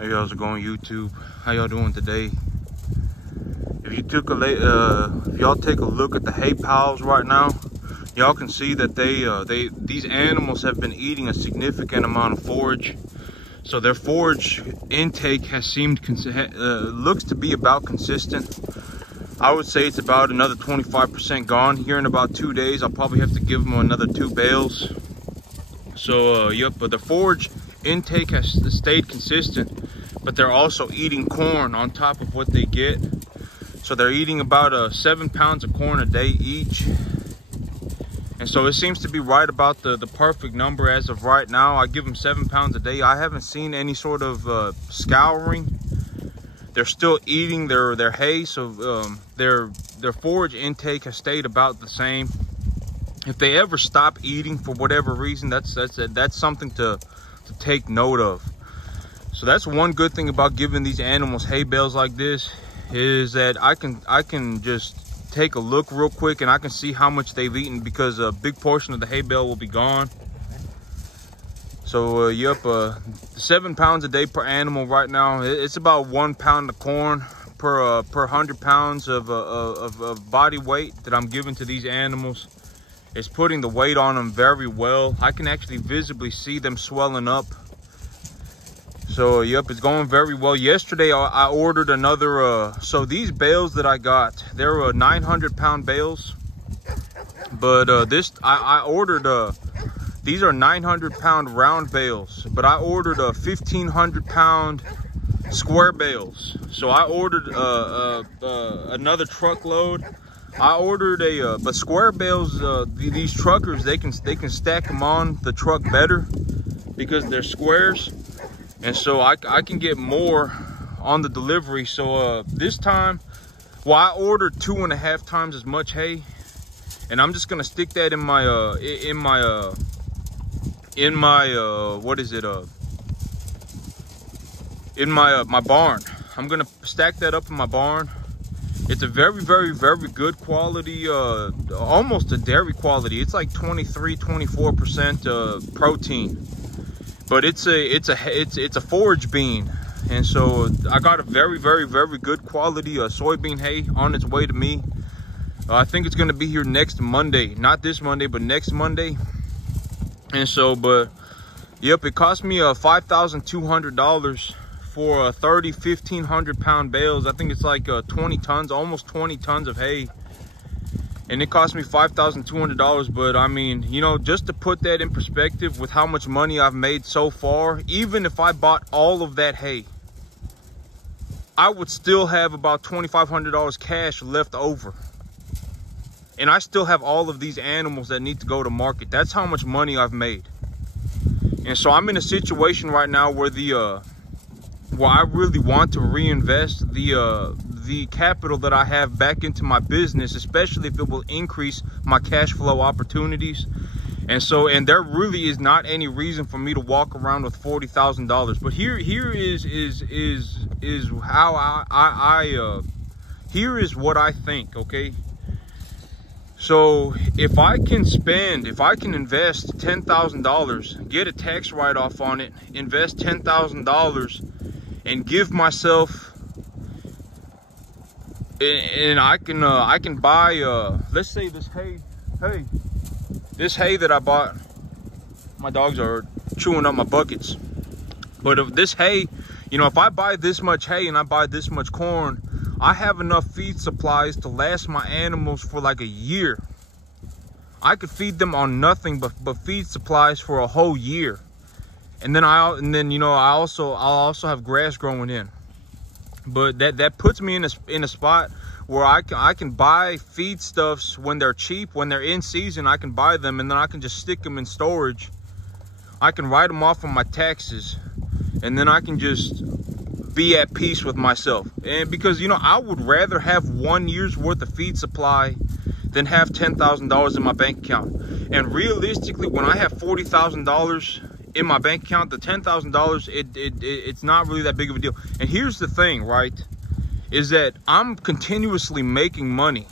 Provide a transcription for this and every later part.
Hey, how's it going, YouTube? How y'all doing today? If you took if y'all take a look at the hay piles right now, y'all can see that these animals have been eating a significant amount of forage. So their forage intake has looks to be about consistent. I would say it's about another 25% gone. Here in about 2 days, I'll probably have to give them another 2 bales. So yep, but the forage intake has stayed consistent, but they're also eating corn on top of what they get. So they're eating about 7 pounds of corn a day each. And so it seems to be right about the perfect number as of right now. I give them 7 pounds a day. I haven't seen any sort of scouring. They're still eating their hay, so their forage intake has stayed about the same. If they ever stop eating for whatever reason, that's something to take note of. So that's one good thing about giving these animals hay bales like this, is that I can just take a look real quick and I can see how much they've eaten, because a big portion of the hay bale will be gone. So yep, 7 pounds a day per animal right now. It's about 1 pound of corn per 100 pounds of body weight that I'm giving to these animals. It's putting the weight on them very well. I can actually visibly see them swelling up. So yep, it's going very well. Yesterday I ordered another, so these bales that I got, they're 900-pound bales. But I ordered, these are 900-pound round bales, but I ordered 1,500-pound square bales. So I ordered another truckload. I ordered but square bales, these truckers, they can stack them on the truck better because they're squares. And so I can get more on the delivery. So this time, well, I ordered 2.5 times as much hay, and I'm just gonna stick that in my my barn. I'm gonna stack that up in my barn. It's a very good quality, almost a dairy quality. It's like 23-24% protein. But it's a forage bean, and so I got a very good quality soybean hay on its way to me. I think it's going to be here next Monday, not this Monday, but next Monday. And so, but yep, it cost me $5,200 for 30 1,500-pound bales. I think it's like 20 tons, almost 20 tons of hay. And it cost me $5,200, but I mean, you know, just to put that in perspective with how much money I've made so far, even if I bought all of that hay, I would still have about $2,500 cash left over. And I still have all of these animals that need to go to market. That's how much money I've made. And so I'm in a situation right now where where I really want to reinvest the capital that I have back into my business, especially if it will increase my cash flow opportunities. And so, and there really is not any reason for me to walk around with $40,000. But here is how here is what I think, okay? So if I can invest $10,000, get a tax write-off on it, invest $10,000, and give myself, and I can buy let's say this hay that I bought. My dogs are chewing up my buckets. But if this hay, you know, if I buy this much hay and I buy this much corn, I have enough feed supplies to last my animals for like a year. I could feed them on nothing but feed supplies for a whole year. And then you know, I'll also have grass growing in. But that puts me in a spot where I can buy feedstuffs when they're cheap, when they're in season. I can buy them, and then I can just stick them in storage. I can write them off on my taxes, and then I can just be at peace with myself. And because, you know, I would rather have 1 year's worth of feed supply than have $10,000 in my bank account. And realistically, when I have $40,000 in my bank account, the $10,000, it's not really that big of a deal. And here's the thing, right, is that I'm continuously making money.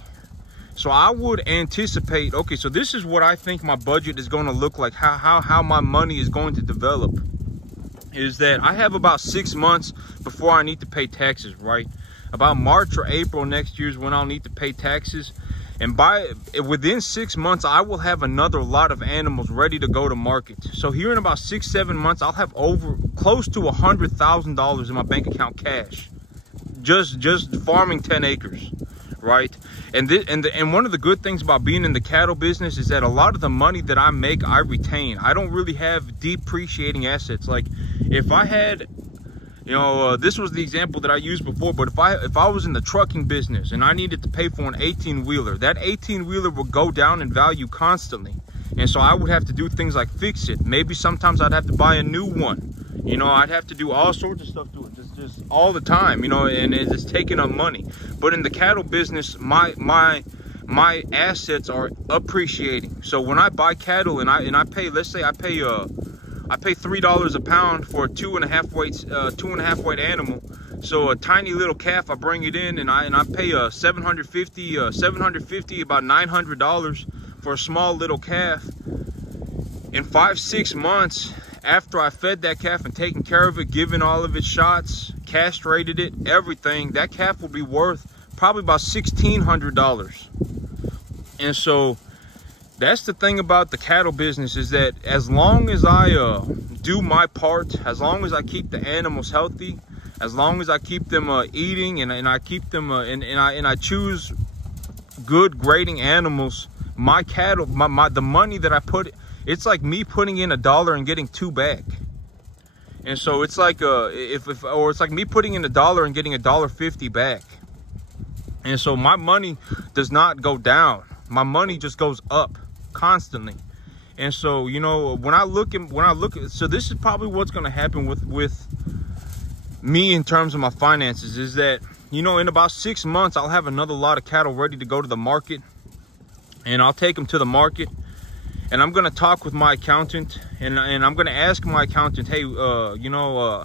So I would anticipate, okay, so this is what I think my budget is going to look like, how my money is going to develop. is that I have about 6 months before I need to pay taxes, right? About March or April next year is when I'll need to pay taxes. And within 6 months, I will have another lot of animals ready to go to market. So here in about 6-7 months, I'll have close to $100,000 in my bank account cash. Just farming 10 acres, right? And one of the good things about being in the cattle business is that a lot of the money that I make, I retain. I don't really have depreciating assets. Like if I had, you know, this was the example that I used before, but if I was in the trucking business and I needed to pay for an 18-wheeler, that 18-wheeler would go down in value constantly. And so I would have to do things like fix it. Maybe sometimes I'd have to buy a new one. You know, I'd have to do all sorts of stuff to it, just all the time, you know, and it's taking up money. But in the cattle business, my assets are appreciating. So when I buy cattle and I pay, let's say I pay $3 a pound for a 2.5 weight animal. So a tiny little calf, I bring it in and I pay $750, about $900 for a small little calf. In 5-6 months after I fed that calf and taken care of it, given all of its shots, castrated it, everything, that calf will be worth probably about $1,600. And so that's the thing about the cattle business, is that as long as I do my part, as long as I keep the animals healthy, as long as I keep them eating and I keep them and I choose good grading animals, my cattle, the money that I put, it's like me putting in $1 and getting $2 back. And so it's like or it's like me putting in $1 and getting $1.50 back. And so my money does not go down. My money just goes up constantly. And so, you know, when I look at, so this is probably what's going to happen with me in terms of my finances, is that, you know, in about 6 months, I'll have another lot of cattle ready to go to the market, and I'll take them to the market, and I'm going to talk with my accountant, and I'm going to ask my accountant, hey, you know,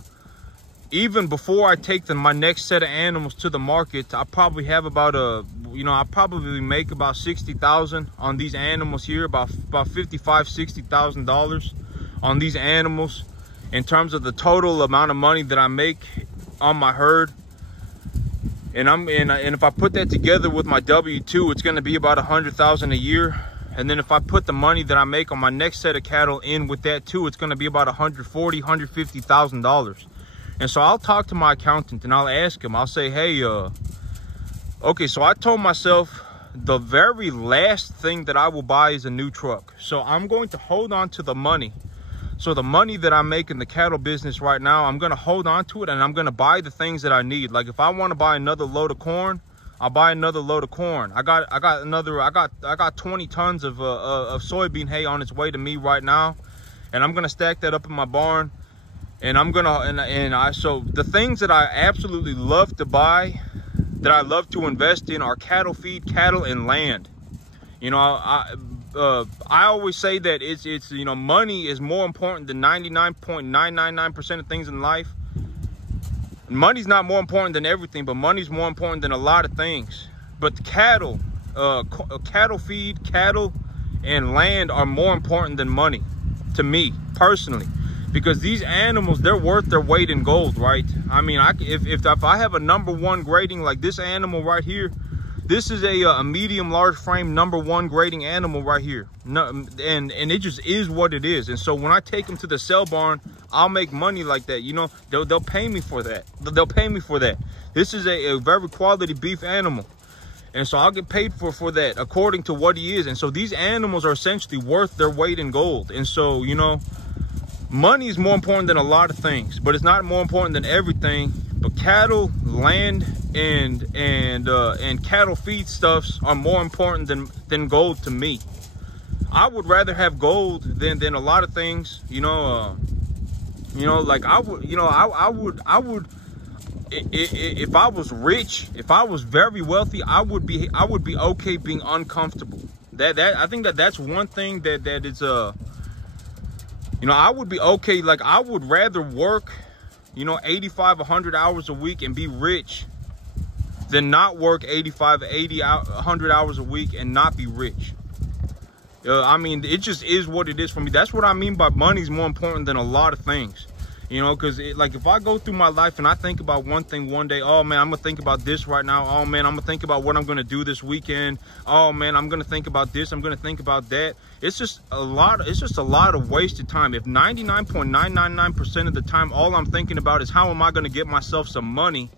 even before I take my next set of animals to the market, I probably have about I probably make about $60,000 on these animals here, about $55,000-$60,000 on these animals in terms of the total amount of money that I make on my herd. And if I put that together with my W-2, it's going to be about $100,000 a year. And then if I put the money that I make on my next set of cattle in with that too, it's going to be about $140,000, $150,000. And so I'll talk to my accountant and I'll ask him, I'll say, hey, okay, so I told myself the very last thing that I will buy is a new truck. So I'm going to hold on to the money. So the money that I make in the cattle business right now, I'm going to hold on to it, and I'm going to buy the things that I need. Like if I want to buy another load of corn, I'll buy another load of corn. I got 20 tons of soybean hay on its way to me right now, and I'm going to stack that up in my barn. And I'm gonna so the things that I absolutely love to buy, that I love to invest in, are cattle feed, cattle, and land. You know, I always say that it's you know, money is more important than 99.999% of things in life. Money's not more important than everything, but money's more important than a lot of things. But cattle, cattle feed, cattle, and land are more important than money to me personally. Because these animals, they're worth their weight in gold, right? I mean, if I have a #1 grading like this animal right here, this is a medium large frame #1 grading animal right here. No, and it just is what it is. And so when I take them to the sale barn, I'll make money like that. You know, they'll pay me for that. They'll pay me for that. This is a very quality beef animal. And so I'll get paid for that according to what he is. And so these animals are essentially worth their weight in gold. And so, you know, money is more important than a lot of things, but it's not more important than everything. But cattle, land, and cattle feed stuffs are more important than gold to me. I would rather have gold than a lot of things. You know, like I would if I was rich, if I was very wealthy, I would be okay being uncomfortable. I think that's one thing that is you know, I would be okay. Like, I would rather work, you know, 85, 100 hours a week and be rich than not work 85, 80, 100 hours a week and not be rich. I mean, it just is what it is for me. That's what I mean by money's more important than a lot of things. You know, because like if I go through my life and I think about one thing one day, oh man, I'm gonna think about this right now. Oh man, I'm gonna think about what I'm gonna do this weekend. Oh man, I'm gonna think about this. I'm gonna think about that. It's just a lot of wasted time. If 99.999% of the time all I'm thinking about is how am I gonna get myself some money,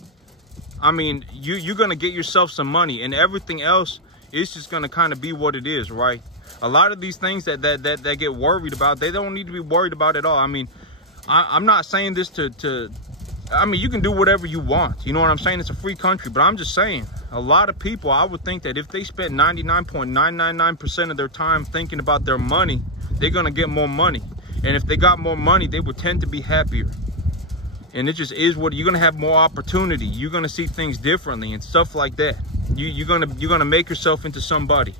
I mean, you're gonna get yourself some money, and everything else is just gonna kind of be what it is, right? A lot of these things that get worried about, they don't need to be worried about at all. I mean, I'm not saying this I mean, you can do whatever you want. You know what I'm saying? It's a free country. But I'm just saying, a lot of people, I would think that if they spent 99.999% of their time thinking about their money, they're going to get more money. And if they got more money, they would tend to be happier. And it just is what you're going to have more opportunity. You're going to see things differently and stuff like that. You're going to make yourself into somebody.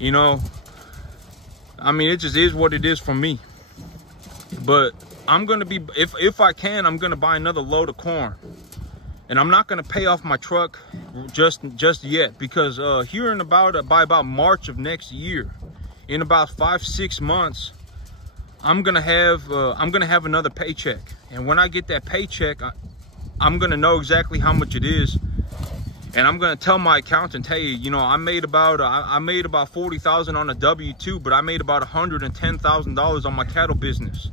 You know, I mean, it just is what it is for me. But I'm going to be, if I can, I'm going to buy another load of corn. And I'm not going to pay off my truck just yet, because by about March of next year, in about 5-6 months, I'm going to have another paycheck. And when I get that paycheck, I'm going to know exactly how much it is. And I'm going to tell my accountant, hey, you know, I made about $40,000 on a W-2, but I made about $110,000 on my cattle business.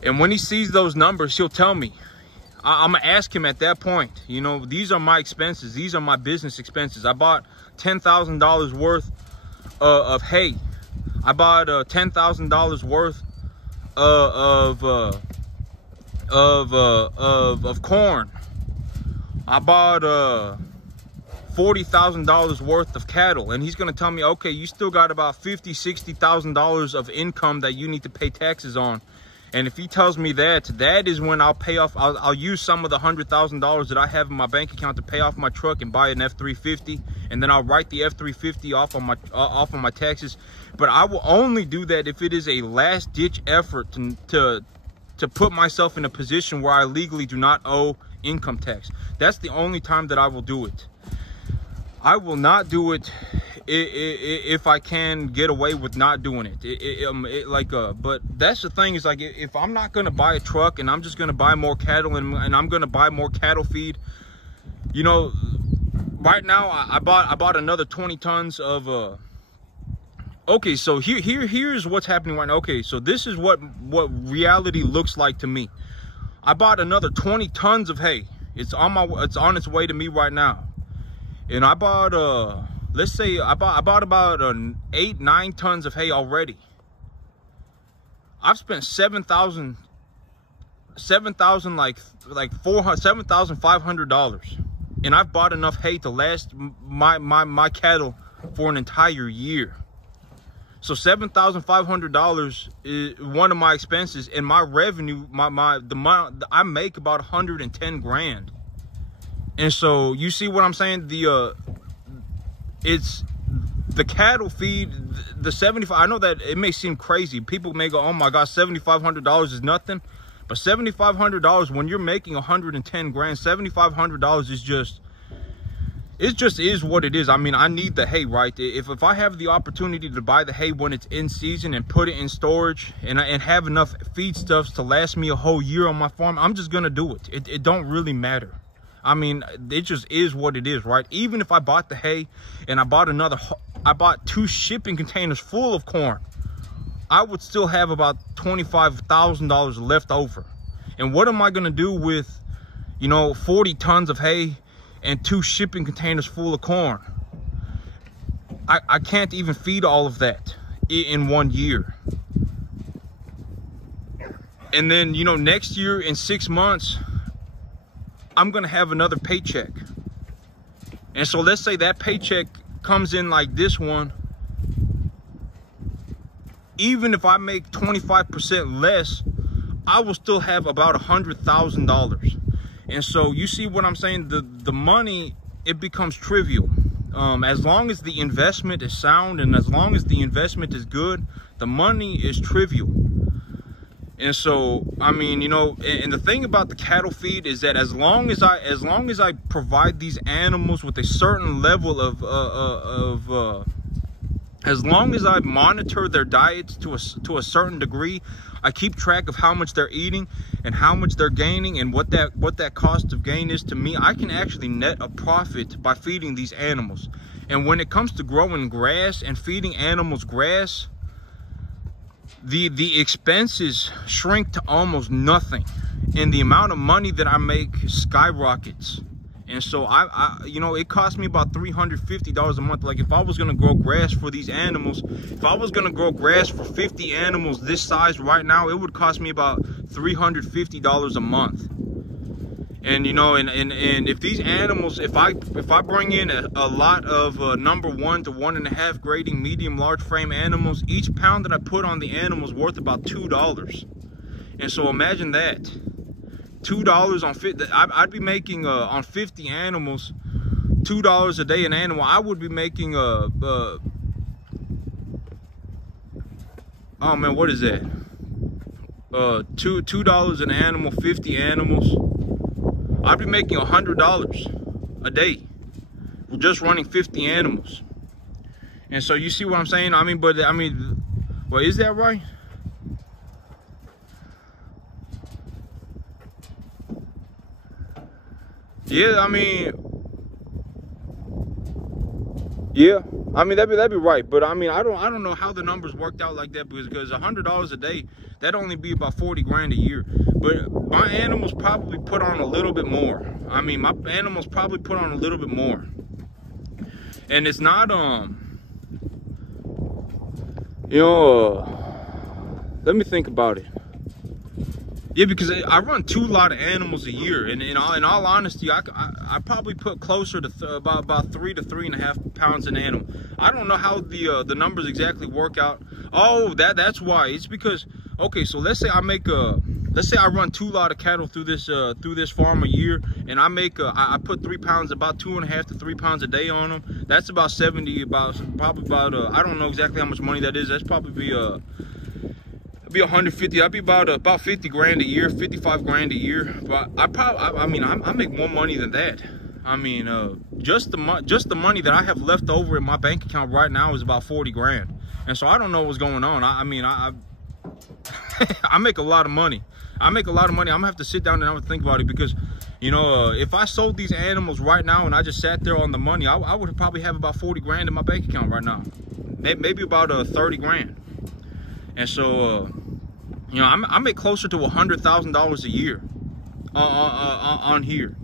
And when he sees those numbers, he'll tell me. I'm going to ask him at that point, you know, these are my expenses. These are my business expenses. I bought $10,000 worth of hay. I bought $10,000 worth of corn. I bought $40,000 worth of cattle. And he's going to tell me, okay, you still got about $50,000-$60,000 of income that you need to pay taxes on. And if he tells me that is when I'll pay off. I'll use some of the $100,000 that I have in my bank account to pay off my truck and buy an F-350, and then I'll write the F-350 off on my taxes. But I will only do that if it is a last-ditch effort to put myself in a position where I legally do not owe income tax. That's the only time that I will do it. I will not do it if I can get away with not doing it. But that's the thing, is like, if I'm not gonna buy a truck and I'm just gonna buy more cattle and I'm gonna buy more cattle feed, you know, right now I bought another 20 tons of okay, so here's what's happening right now. Okay, so this is what reality looks like to me. I bought another 20 tons of hay. It's on its way to me right now. And I bought let's say I bought about 8-9 tons of hay already. I've spent $7,500, and I've bought enough hay to last my cattle for an entire year. So $7,500 is one of my expenses, and my revenue, I make about 110 grand. And so you see what I'm saying? It's the cattle feed, the 75. I know that it may seem crazy. People may go, oh my gosh, $7,500 is nothing. But $7,500, when you're making 110 grand, $7,500 is just, it just is what it is. I mean, I need the hay, right? If I have the opportunity to buy the hay when it's in season and put it in storage and have enough feedstuffs to last me a whole year on my farm, I'm just gonna do it. It don't really matter. I mean, it just is what it is, right? Even if I bought the hay and I bought 2 shipping containers full of corn, I would still have about $25,000 left over. And what am I gonna do with, you know, 40 tons of hay and 2 shipping containers full of corn? I can't even feed all of that in 1 year. And then, you know, next year in 6 months, I'm gonna have another paycheck. And so let's say that paycheck comes in like this one. Even if I make 25% less, I will still have about $100,000. And so you see what I'm saying? The money, it becomes trivial. As long as the investment is sound and as long as the investment is good, the money is trivial. And so, I mean, you know, and the thing about the cattle feed is that as long as I provide these animals with a certain level of as long as I monitor their diets to a certain degree, I keep track of how much they're eating and how much they're gaining and what that cost of gain is to me, I can actually net a profit by feeding these animals. And when it comes to growing grass and feeding animals grass, the expenses shrink to almost nothing, and the amount of money that I make skyrockets. And so I you know, it cost me about $350 a month. Like if I was gonna grow grass for these animals, if I was gonna grow grass for 50 animals this size right now, it would cost me about $350 a month. And you know, and if these animals, if I bring in a lot of number 1 to 1.5 grading medium large frame animals, each pound that I put on the animal is worth about $2. And so imagine that. $2 on 50, I'd be making on 50 animals, $2 a day an animal. I would be making oh man, what is that? $2 an animal, 50 animals. I'd be making $100 a day just running 50 animals. And so you see what I'm saying? I mean, but I mean, well, is that right? Yeah, I mean, yeah, I mean that'd be right, but I mean I don't know how the numbers worked out like that, because $100 a day, that'd only be about 40 grand a year. But my animals probably put on a little bit more. I mean, my animals probably put on a little bit more, and it's not you know, let me think about it. Yeah, because I run 2 lot of animals a year, and in all honesty, I probably put closer to about 3 to 3.5 pounds an animal. I don't know how the numbers exactly work out. Oh, that's why. It's because, okay, so let's say I run 2 lot of cattle through this farm a year, and I put 3 pounds, about 2.5 to 3 pounds a day on them. That's about 70, probably about I don't know exactly how much money that is. That's probably be 150. That'd be about 50 grand a year, 55 grand a year. But I mean I make more money than that. I mean just the money that I have left over in my bank account right now is about 40 grand. And so I don't know what's going on. I mean I make a lot of money. I make a lot of money. I'm gonna have to sit down and I'm gonna think about it, because you know, if I sold these animals right now and I just sat there on the money, I would probably have about 40 grand in my bank account right now. Maybe about 30 grand. And so, you know, I make closer to $100,000 a year on here.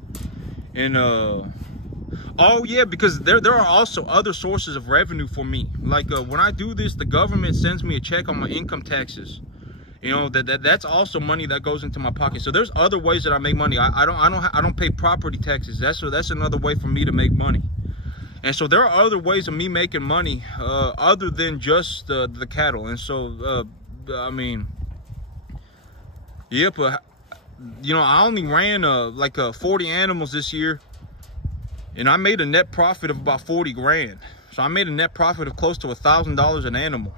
And oh yeah, because there are also other sources of revenue for me. Like when I do this, the government sends me a check on my income taxes. You know, that's also money that goes into my pocket. So there's other ways that I make money. I don't pay property taxes. That's another way for me to make money. And so there are other ways of me making money other than just the cattle. And so, I mean, yeah, but, you know, I only ran like 40 animals this year, and I made a net profit of about 40 grand. So I made a net profit of close to $1,000 an animal.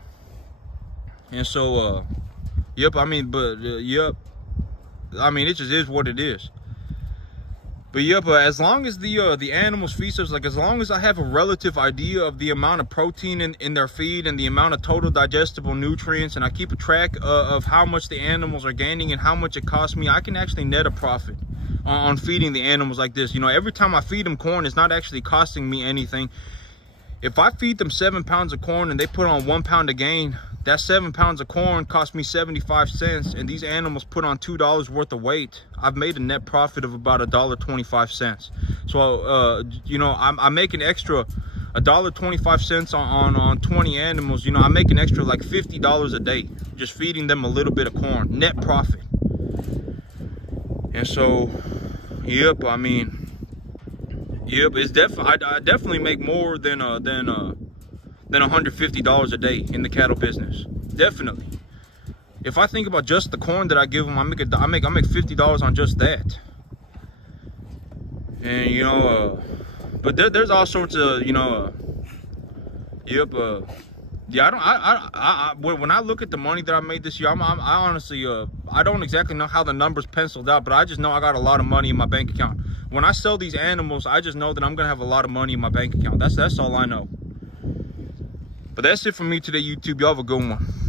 And so, yep, I mean, but, yep, I mean, it just is what it is. But yeah, but as long as the animals feed us, like as long as I have a relative idea of the amount of protein in their feed and the amount of total digestible nutrients, and I keep a track of how much the animals are gaining and how much it costs me, I can actually net a profit on feeding the animals like this. You know, every time I feed them corn, it's not actually costing me anything. If I feed them 7 pounds of corn and they put on 1 pound of gain, that 7 pounds of corn cost me 75 cents, and these animals put on $2 worth of weight. I've made a net profit of about $1.25. So, you know, I make an extra $1.25 on 20 animals. You know, I make an extra like $50 a day just feeding them a little bit of corn, net profit. And so, yep, I mean, yep, it's I definitely make more than $150 a day in the cattle business. Definitely. If I think about just the corn that I give them, I make $50 on just that. And you know, but there's all sorts of, you know, yep, yeah, when I look at the money that I made this year, I honestly, I don't exactly know how the numbers penciled out, but I just know I got a lot of money in my bank account. When I sell these animals, I just know that I'm gonna have a lot of money in my bank account. That's all I know. But that's it for me today, YouTube. Y'all have a good one.